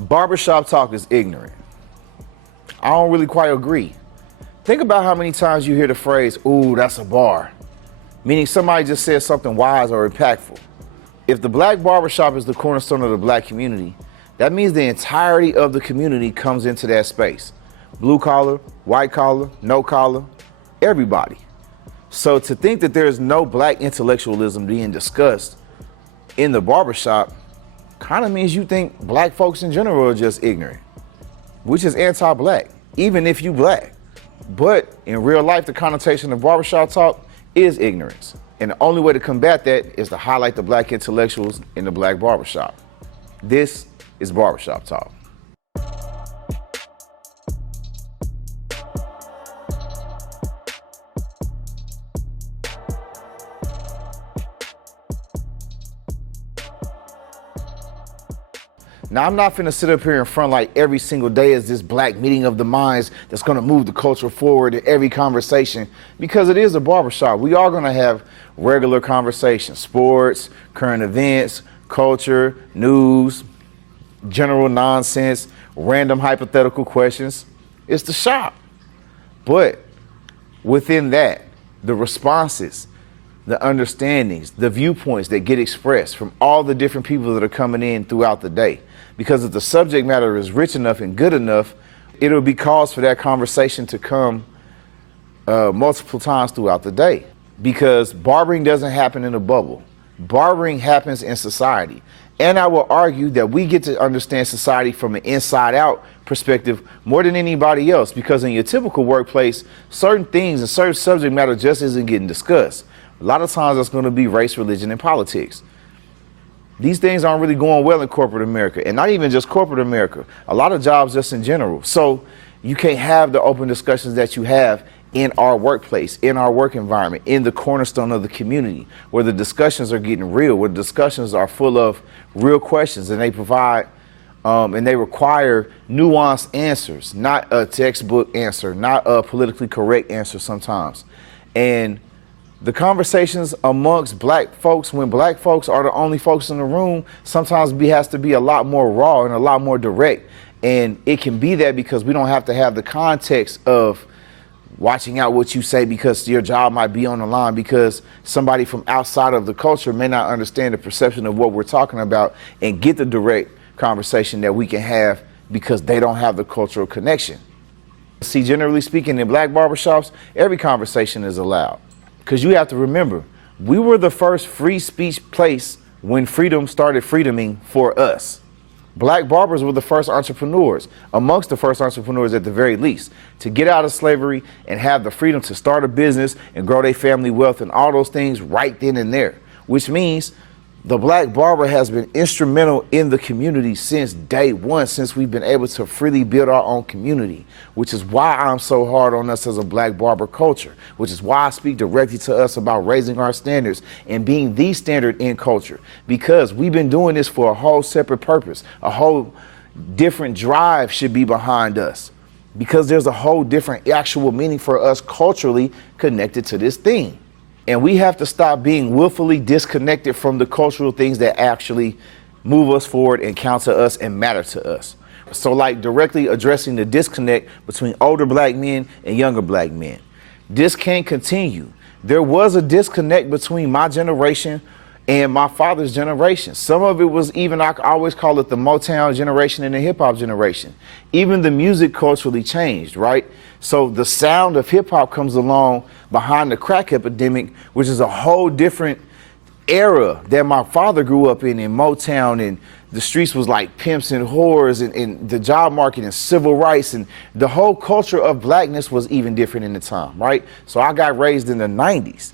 Barbershop talk is ignorant. I don't really quite agree. Think about how many times you hear the phrase, "Ooh, that's a bar," meaning somebody just said something wise or impactful. If the black barbershop is the cornerstone of the black community, that means the entirety of the community comes into that space. Blue collar, white collar, no collar, everybody. So to think that there's no black intellectualism being discussed in the barbershop kind of means you think black folks in general are just ignorant, which is anti-black, even if you black. But in real life, the connotation of barbershop talk is ignorance. And the only way to combat that is to highlight the black intellectuals in the black barbershop. This is Barbershop Talk. Now, I'm not finna sit up here in front like every single day is this black meeting of the minds that's gonna move the culture forward in every conversation, because it is a barbershop. We are gonna have regular conversations, sports, current events, culture, news, general nonsense, random hypothetical questions. It's the shop. But within that, the responses, the understandings, the viewpoints that get expressed from all the different people that are coming in throughout the day. Because if the subject matter is rich enough and good enough, it'll be cause for that conversation to come multiple times throughout the day. Because barbering doesn't happen in a bubble. Barbering happens in society. And I will argue that we get to understand society from an inside out perspective more than anybody else, because in your typical workplace, certain things and certain subject matter just isn't getting discussed. A lot of times that's going to be race, religion, and politics. These things aren't really going well in corporate America, and not even just corporate America, a lot of jobs just in general. So you can't have the open discussions that you have in our workplace, in our work environment, in the cornerstone of the community, where the discussions are getting real, where the discussions are full of real questions, and they provide and they require nuanced answers, not a textbook answer, not a politically correct answer sometimes. And the conversations amongst black folks, when black folks are the only folks in the room, sometimes has to be a lot more raw and a lot more direct. And it can be that because we don't have to have the context of watching out what you say because your job might be on the line, because somebody from outside of the culture may not understand the perception of what we're talking about and get the direct conversation that we can have because they don't have the cultural connection. See, generally speaking, in black barbershops, every conversation is allowed. Because you have to remember, we were the first free speech place when freedom started freedoming for us. Black barbers were the first entrepreneurs, amongst the first entrepreneurs at the very least, to get out of slavery and have the freedom to start a business and grow their family wealth and all those things right then and there, which means the black barber has been instrumental in the community since day one, since we've been able to freely build our own community, which is why I'm so hard on us as a black barber culture, which is why I speak directly to us about raising our standards and being the standard in culture, because we've been doing this for a whole separate purpose. A whole different drive should be behind us, because there's a whole different actual meaning for us culturally connected to this thing. And we have to stop being willfully disconnected from the cultural things that actually move us forward and count to us and matter to us. So like directly addressing the disconnect between older black men and younger black men. This can't continue. There was a disconnect between my generation and my father's generation. Some of it was even, I always call it the Motown generation and the hip hop generation. Even the music culturally changed, right? So the sound of hip hop comes along behind the crack epidemic, which is a whole different era that my father grew up in Motown, and the streets was like pimps and whores, and the job market and civil rights, and the whole culture of blackness was even different in the time, right? So I got raised in the 90s.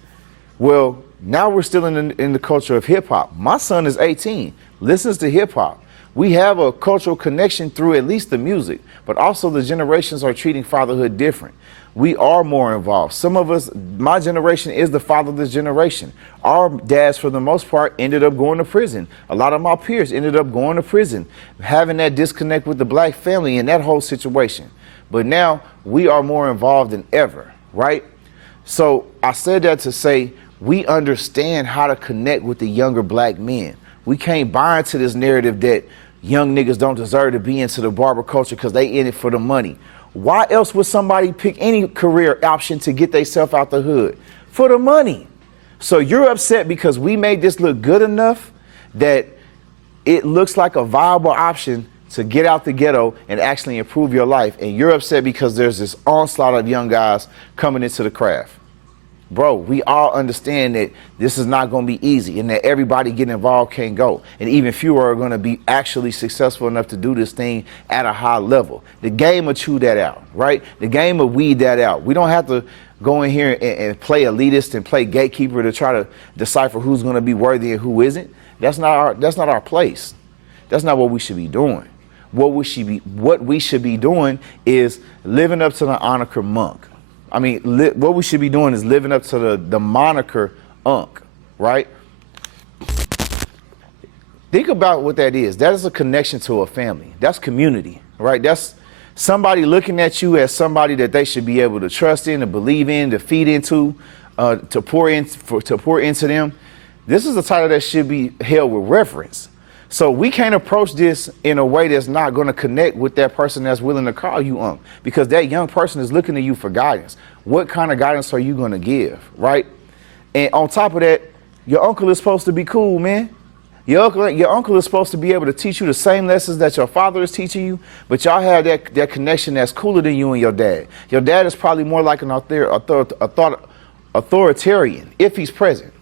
Well, now we're still in the culture of hip hop. My son is 18, listens to hip hop. We have a cultural connection through at least the music, but also the generations are treating fatherhood different. We are more involved. Some of us, my generation is the fatherless generation. Our dads, for the most part, ended up going to prison. A lot of my peers ended up going to prison, having that disconnect with the black family and that whole situation. But now we are more involved than ever, right? So I said that to say we understand how to connect with the younger black men. We can't buy into this narrative that young niggas don't deserve to be into the barber culture because they in it for the money. Why else would somebody pick any career option to get themselves out the hood? For the money. So you're upset because we made this look good enough that it looks like a viable option to get out the ghetto and actually improve your life. And you're upset because there's this onslaught of young guys coming into the craft. Bro, we all understand that this is not going to be easy and that everybody getting involved can't go. And even fewer are going to be actually successful enough to do this thing at a high level. The game will chew that out, right? The game will weed that out. We don't have to go in here and play elitist and play gatekeeper to try to decipher who's going to be worthy and who isn't. That's not our place. That's not what we should be doing. What we should be doing is living up to the moniker monk. I mean, what we should be doing is living up to the moniker Unc, right? Think about what that is. That is a connection to a family. That's community, right? That's somebody looking at you as somebody that they should be able to trust in, to believe in, to feed into, to pour into them. This is a title that should be held with reverence. So we can't approach this in a way that's not going to connect with that person that's willing to call you Unc, because that young person is looking to you for guidance. What kind of guidance are you going to give, right? And on top of that, your uncle is supposed to be cool, man. Your uncle is supposed to be able to teach you the same lessons that your father is teaching you, but y'all have that connection that's cooler than you and your dad. Your dad is probably more like an authoritarian if he's present.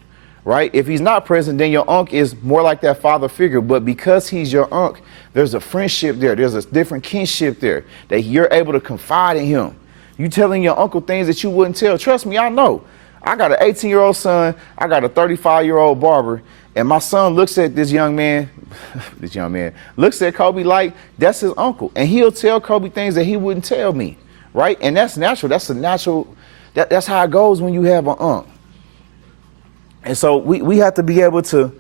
Right? If he's not present, then your unc is more like that father figure. But because he's your unc, there's a friendship there. There's a different kinship there that you're able to confide in him. You telling your uncle things that you wouldn't tell. Trust me, I know. I got an 18-year-old son. I got a 35-year-old barber. And my son looks at this young man, looks at Kobe like that's his uncle. And he'll tell Kobe things that he wouldn't tell me. Right? And that's natural. That's how it goes when you have an unc. And so we have to be able to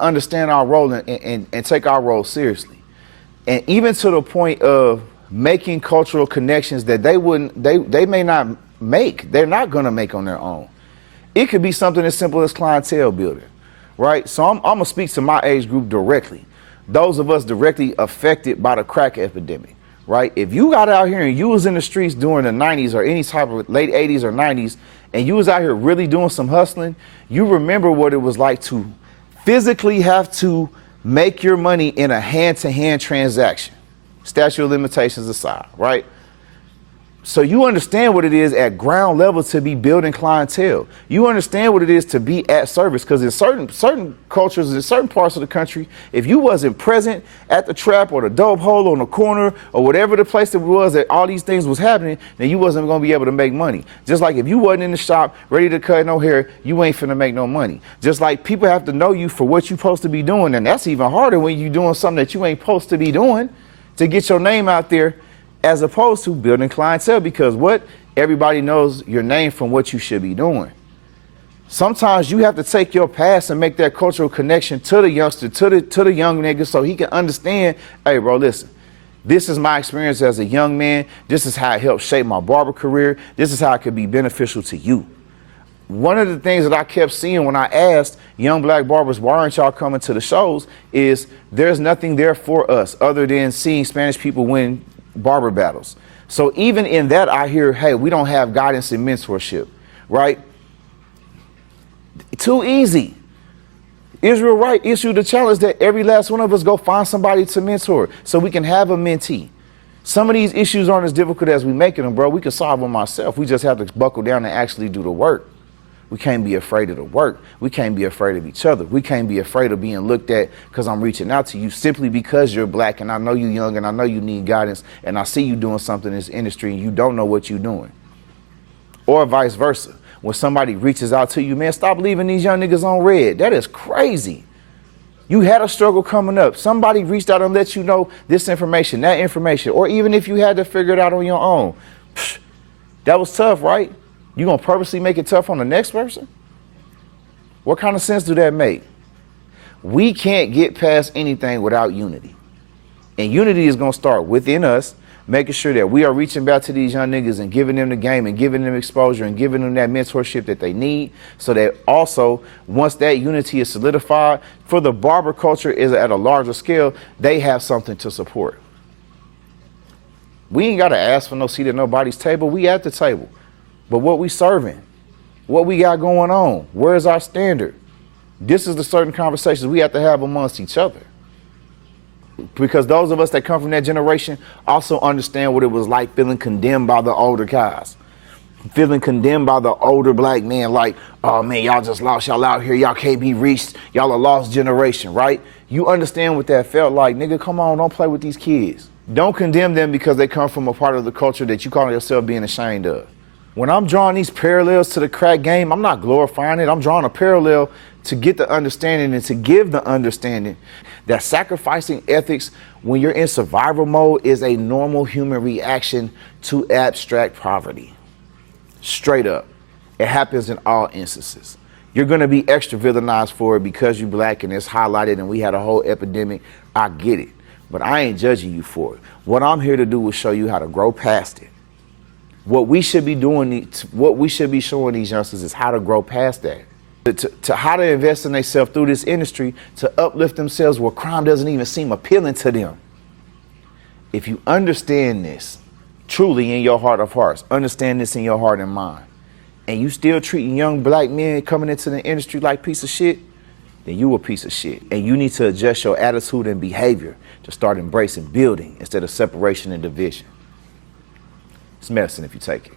understand our role and take our role seriously. And even to the point of making cultural connections that they may not make, they're not going to make on their own. It could be something as simple as clientele building, right? So I'm going to speak to my age group directly. Those of us directly affected by the crack epidemic, right? If you got out here and you was in the streets during the 90s or any type of late 80s or 90s, and you was out here really doing some hustling, you remember what it was like to physically have to make your money in a hand-to-hand transaction, statute of limitations aside, right? So you understand what it is at ground level to be building clientele. You understand what it is to be at service, because in certain cultures, in certain parts of the country, if you wasn't present at the trap or the dope hole on the corner or whatever the place that was that all these things was happening, then you wasn't going to be able to make money. Just like if you wasn't in the shop ready to cut no hair, you ain't finna make no money. Just like people have to know you for what you supposed to be doing, and that's even harder when you doing something that you ain't supposed to be doing to get your name out there, as opposed to building clientele, because what? Everybody knows your name from what you should be doing. Sometimes you have to take your past and make that cultural connection to the youngster, to the young nigga, so he can understand, hey bro, listen, this is my experience as a young man. This is how it helped shape my barber career. This is how it could be beneficial to you. One of the things that I kept seeing when I asked young black barbers, why aren't y'all coming to the shows, is there's nothing there for us other than seeing Spanish people win barber battles. So even in that, I hear, hey, we don't have guidance and mentorship, right? Too easy. Israel Wright issued a challenge that every last one of us go find somebody to mentor so we can have a mentee. Some of these issues aren't as difficult as we make them, bro. We can solve them ourselves. We just have to buckle down and actually do the work. We can't be afraid of the work. We can't be afraid of each other. We can't be afraid of being looked at because I'm reaching out to you simply because you're black and I know you're young and I know you need guidance and I see you doing something in this industry and you don't know what you're doing. Or vice versa. When somebody reaches out to you, man, stop leaving these young niggas on red. That is crazy. You had a struggle coming up. Somebody reached out and let you know this information, that information, or even if you had to figure it out on your own. That was tough, right? You gonna purposely make it tough on the next person? What kind of sense do that make? We can't get past anything without unity. And unity is gonna start within us, making sure that we are reaching back to these young niggas and giving them the game and giving them exposure and giving them that mentorship that they need, so that also once that unity is solidified for the barber culture is at a larger scale, they have something to support. We ain't got to ask for no seat at nobody's table. We at the table. But what we serving? What we got going on? Where is our standard? This is the certain conversations we have to have amongst each other. Because those of us that come from that generation also understand what it was like feeling condemned by the older guys. Feeling condemned by the older black men, like, oh man, y'all just lost, y'all out here, y'all can't be reached, y'all a lost generation, right? You understand what that felt like. Nigga, come on, don't play with these kids. Don't condemn them because they come from a part of the culture that you call yourself being ashamed of. When I'm drawing these parallels to the crack game, I'm not glorifying it. I'm drawing a parallel to get the understanding and to give the understanding that sacrificing ethics when you're in survival mode is a normal human reaction to abstract poverty. Straight up. It happens in all instances. You're going to be extra villainized for it because you're black and it's highlighted and we had a whole epidemic. I get it. But I ain't judging you for it. What I'm here to do is show you how to grow past it. What we should be doing, what we should be showing these youngsters is how to grow past that. To how to invest in themselves through this industry, to uplift themselves where crime doesn't even seem appealing to them. If you understand this truly in your heart of hearts, understand this in your heart and mind, and you still treating young black men coming into the industry like piece of shit, then you a piece of shit. And you need to adjust your attitude and behavior to start embracing building instead of separation and division. It's medicine if you take it.